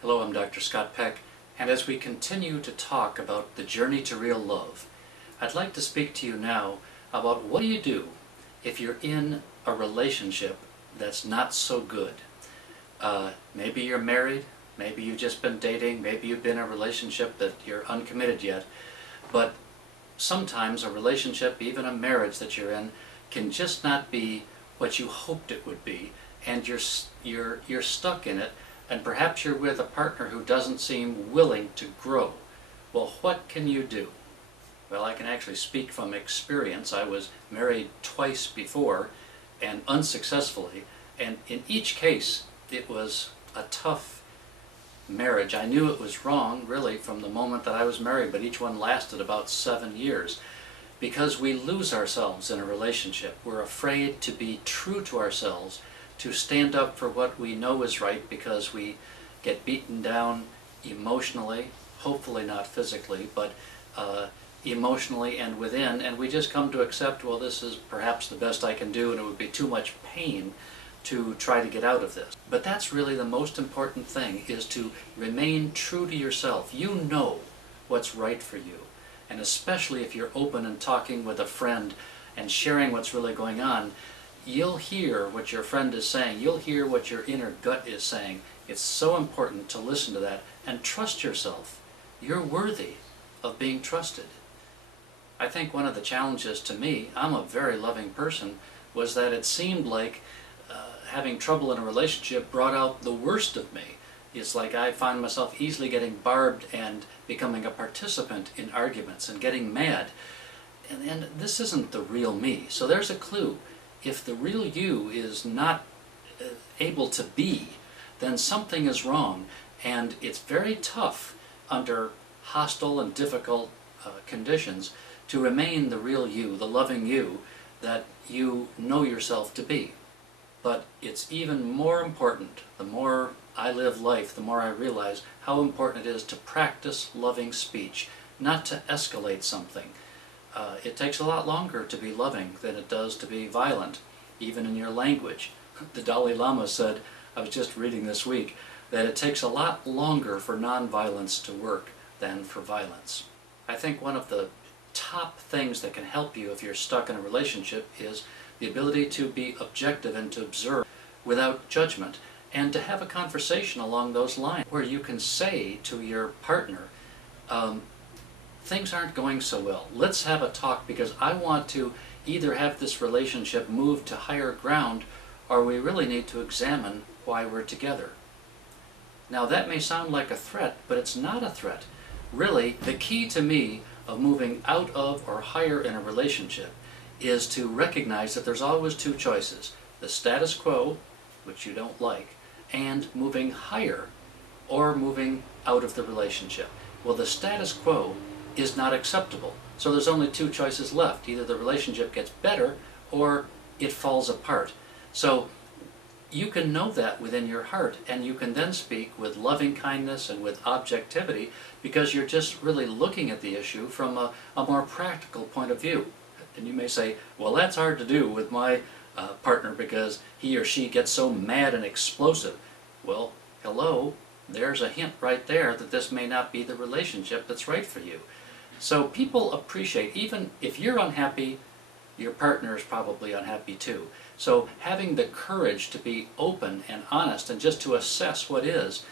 Hello, I'm Dr. Scott Peck, and as we continue to talk about the journey to real love, I'd like to speak to you now about what do you do if you're in a relationship that's not so good. Maybe you're married, maybe you've just been dating, maybe you've been in a relationship that you're uncommitted yet, but sometimes a relationship, even a marriage that you're in, can just not be what you hoped it would be, and you're stuck in it. And perhaps you're with a partner who doesn't seem willing to grow. Well, what can you do? Well, I can actually speak from experience. I was married twice before, and unsuccessfully, and in each case it was a tough marriage. I knew it was wrong, really, from the moment that I was married, but each one lasted about 7 years. Because we lose ourselves in a relationship. We're afraid to be true to ourselves, to stand up for what we know is right, because we get beaten down emotionally, hopefully not physically, but emotionally and within, and we just come to accept, well, this is perhaps the best I can do, and it would be too much pain to try to get out of this. But that's really the most important thing, is to remain true to yourself. You know what's right for you, and especially if you're open and talking with a friend and sharing what's really going on, you'll hear what your friend is saying. You'll hear what your inner gut is saying. It's so important to listen to that and trust yourself. You're worthy of being trusted. I think one of the challenges to me, I'm a very loving person, was that it seemed like having trouble in a relationship brought out the worst of me. It's like I find myself easily getting barbed and becoming a participant in arguments and getting mad. And this isn't the real me. So there's a clue. If the real you is not able to be, then something is wrong, and it's very tough under hostile and difficult conditions to remain the real you, the loving you that you know yourself to be. But it's even more important, the more I live life, the more I realize how important it is to practice loving speech, not to escalate something. It takes a lot longer to be loving than it does to be violent, even in your language. The Dalai Lama said, I was just reading this week, that it takes a lot longer for nonviolence to work than for violence. I think one of the top things that can help you if you're stuck in a relationship is the ability to be objective and to observe without judgment, and to have a conversation along those lines where you can say to your partner, things aren't going so well. Let's have a talk, because I want to either have this relationship move to higher ground, or we really need to examine why we're together. Now that may sound like a threat, but it's not a threat. Really, the key to me of moving out of or higher in a relationship is to recognize that there's always two choices: the status quo, which you don't like, and moving higher or moving out of the relationship. Well, the status quo is not acceptable. So there's only two choices left. Either the relationship gets better or it falls apart. So you can know that within your heart, and you can then speak with loving kindness and with objectivity, because you're just really looking at the issue from a more practical point of view. And you may say, well, that's hard to do with my partner because he or she gets so mad and explosive. Well, hello, there's a hint right there that this may not be the relationship that's right for you. So people appreciate, even if you're unhappy, your partner is probably unhappy too. So having the courage to be open and honest and just to assess what is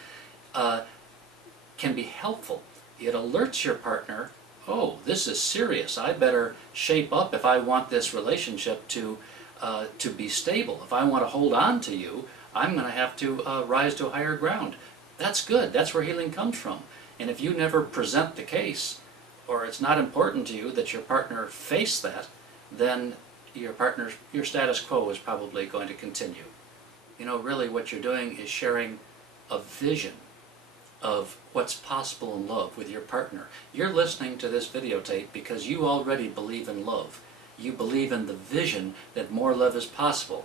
can be helpful. It alerts your partner, oh, this is serious. I better shape up if I want this relationship to be stable. If I want to hold on to you, I'm going to have to rise to a higher ground. That's good. That's where healing comes from. And if you never present the case, or it's not important to you that your partner face that, then your status quo is probably going to continue. You know, really what you're doing is sharing a vision of what's possible in love with your partner. You're listening to this videotape because you already believe in love. You believe in the vision that more love is possible.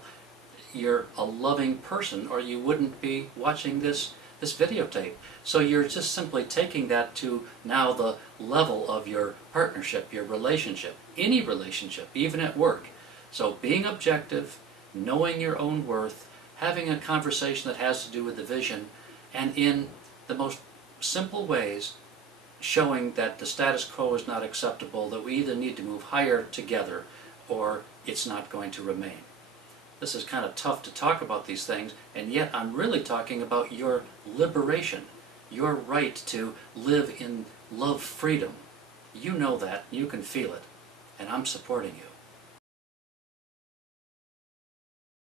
You're a loving person, or you wouldn't be watching this videotape. So you're just simply taking that to now the level of your partnership, your relationship, any relationship, even at work. So being objective, knowing your own worth, having a conversation that has to do with the vision, and in the most simple ways showing that the status quo is not acceptable, that we either need to move higher together or it's not going to remain. This is kind of tough to talk about these things, and yet I'm really talking about your liberation, your right to live in love freedom. You know that, you can feel it, and I'm supporting you.